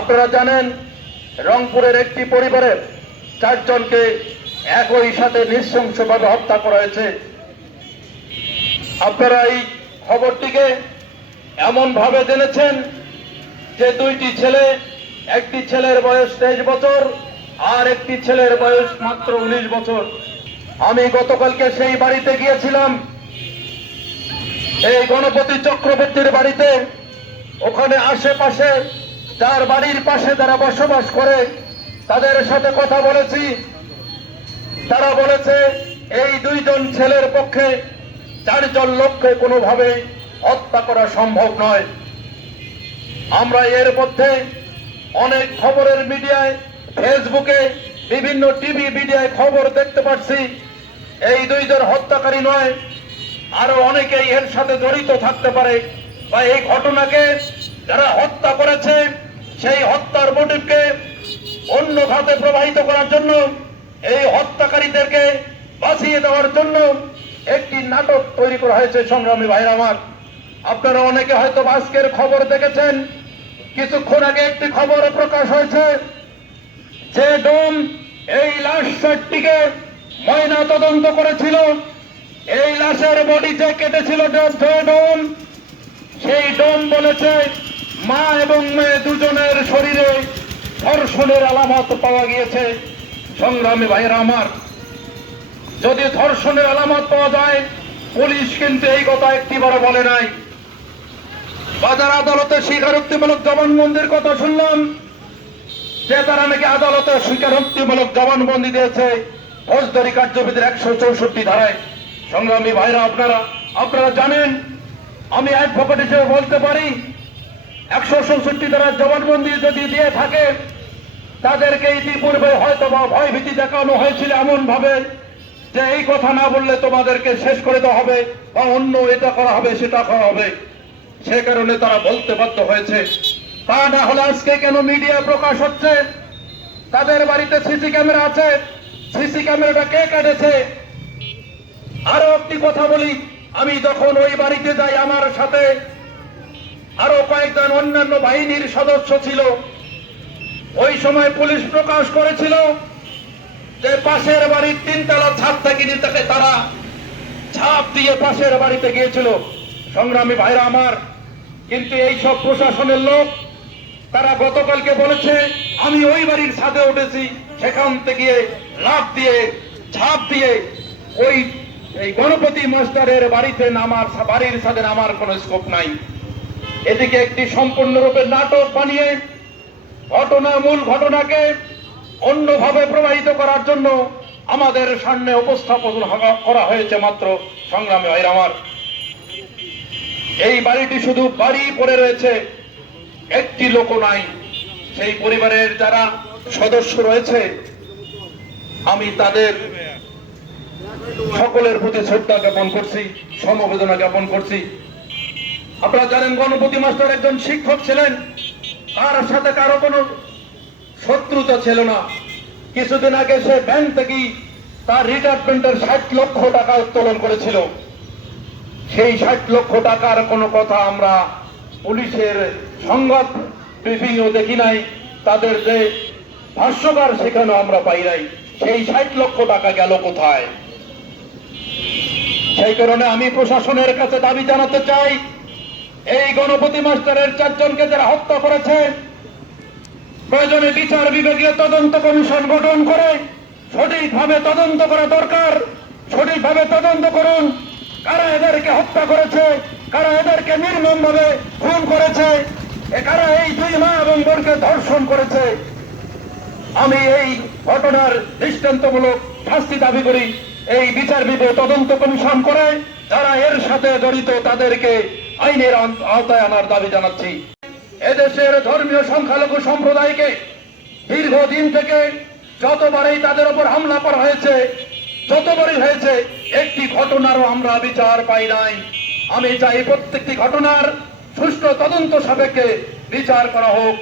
আপনারা জানেন রংপুরের একটি পরিবারের 4 জনকে একই সাথে নৃশংসভাবে হত্যা করা হয়েছে। আপনারা এই খবরটিকে এমন ভাবে জেনেছেন যে দুইটি ছেলে, একটি ছেলের বয়স 23 বছর আর একটি ছেলের বয়স মাত্র 19 বছর। আমি গতকালকে সেই বাড়িতে গিয়েছিলাম, এই গণপতি চক্রবর্তীর বাড়িতে। ওখানে আশেপাশে যার বাড়ির পাশে যারা বসবাস করে তাদের সাথে কথা বলেছি। তারা বলেছে এই 2 জন ছেলের পক্ষে 4 জন লোককে কোনোভাবে হত্যা করা সম্ভব নয়। আমরা এর মধ্যে অনেক খবরের মিডিয়ায়, ফেসবুকে, বিভিন্ন টিভি মিডিয়ায় খবর দেখতে পাচ্ছি এই 2 জন হত্যাকারী নয়, আরো অনেকেই এর সাথে জড়িত থাকতে পারে, বা এই ঘটনাকে যারা হত্যা করেছে সেই হত্যার মোটিভকে অন্য খাতে প্রবাহিত করার জন্য, এই হত্যাকারীদেরকে বাঁচিয়ে দেওয়ার জন্য একটি নাটক তৈরি করা হয়েছে। সংগ্রামী ভাইরা আমার, আপনারা অনেকে হয়তো আজকের খবর দেখেছেন। কিছুক্ষণ আগে একটি খবর প্রকাশ হয়েছে যে ডোম এই লাশ 7টিকে ময়না তদন্ত করেছিল। এই লাশের বডিতে কেটেছিল ডোম। সেই ডোম বলেছে মা এবং মেয়ে দুজনের শরীরে ধর্ষণের আলামত পাওয়া গিয়েছে। সংগ্রামী ভাইয়েরা আমার, যদি ধর্ষণের আলামত পাওয়া যায়, পুলিশ কিন্তু এই কথা একটিবারও বলে নাই। বাজার আদালতে স্বীকারোক্তিমূলক জবানবন্দির কথা শুনলাম যে তারা নাকি আদালতে স্বীকারোক্তিমূলক জবানবন্দি দিয়েছে ফৌজদারি কার্যবিধির 164 ধারায়। সংগ্রামী ভাইরা আপনারা জানেন, আমি অ্যাডভোকেট হিসেবে বলতে পারি 164 ধারার জবানবন্দি যদি দিয়ে থাকে, তাদেরকে ইতিপূর্বে হয়তো বা ভয়ভীতি দেখানো হয়েছিল এমন ভাবে যে এই কথা না বললে তোমাদেরকে শেষ করে দেওয়া হবে, বা অন্য এটা করা হবে সেটা করা হবে। সে কারণে তারা বলতে বাধ্য হয়েছে। তা না হলে আজকে কেন মিডিয়া প্রকাশ হচ্ছে তাদের বাড়িতে সিসি ক্যামেরা আছে? সিসি ক্যামেরাটা কে কেটেছে? আরো একটি কথা বলি, আমি যখন ওই বাড়িতে যাই আমার সাথে আরো কয়েকজন অন্যান্য বাহিনীর সদস্য ছিল। ওই সময় পুলিশ প্রকাশ করেছিল যে পাশের বাড়ির 3 তলা ছাদ থেকে নিতে তারা ঝাঁপ দিয়ে পাশের বাড়িতে গিয়েছিল। সংগ্রামী ভাইরা আমার, কিন্তু এই সব প্রশাসনের লোক তারা গতকালকে বলেছে আমি ওই বাড়ির ছাদে উঠেছি, সেখান থেকে লাফ দিয়ে ঝাঁপ দিয়ে ওই গণপতি মাস্টারের বাড়ির ছাদে নামার কোনো স্কোপ নাই। এদিকে একটি সম্পূর্ণরূপে নাটক বানিয়ে মূল ঘটনাকে অন্যভাবে প্রবাহিত করার জন্য আমাদের সামনে উপস্থাপন করা হয়েছে মাত্র। সংগ্রামী ভাইরা আমার, এই বাড়িটি শুধু বাড়ি পড়ে রয়েছে, একটি লোক নাই। সেই পরিবারের যারা সদস্য রয়েছে আমি তাদের সকলের প্রতি শ্রদ্ধা জ্ঞাপন করছি, সমবেদনা জ্ঞাপন করছি। আপনারা জানেন গণপতি মাস্টার একজন শিক্ষক ছিলেন, তার সাথে কারো কোনো শত্রুতা ছিল না। কিছুদিন আগে সে ব্যাংক থেকে তার রিটায়ারমেন্টের 60 লক্ষ টাকা উত্তোলন করেছিল। সেই 60 লক্ষ টাকার কোনো কথা আমরা পুলিশের সংবাদ ব্রিফিংও দেখি নাই, তাদের যে ভাষ্যকার সেখানেও আমরা পাই নাই। সেই 60 লক্ষ টাকা গেল কোথায়? সেই কারণে আমি প্রশাসনের কাছে দাবি জানাতে চাই, এই গণপতি মাস্টারের 4 জনকে যারা হত্যা করেছে, প্রয়োজনে বিচার বিভাগীয় তদন্ত কমিশন গঠন করে সঠিকভাবে তদন্ত করা দরকার। সঠিকভাবে তদন্ত করুন, কারা এদেরকে হত্যা করেছে, কারা এদেরকে নির্মমভাবে খুন করেছে, কারা এই 2 মা এবং বোনকে ধর্ষণ করেছে। আমি এই ঘটনার দৃষ্টান্তমূলক শাস্তি দাবি করি। এই বিচার বিভাগীয় তদন্ত কমিশন করে যারা এর সাথে জড়িত তাদেরকে আইনের আওতায় আনার দাবি জানাচ্ছি। এদেশের ধর্মীয় সংখ্যালঘু সম্প্রদায়কে দীর্ঘদিন থেকে যতবারই তাদের উপর হামলা করা হয়েছে, যতবারই হয়েছে, একটি ঘটনারও আমরা বিচার পাই নাই। আমি চাই প্রত্যেকটি ঘটনার সুষ্ঠু তদন্ত সাপেক্ষে বিচার করা হোক।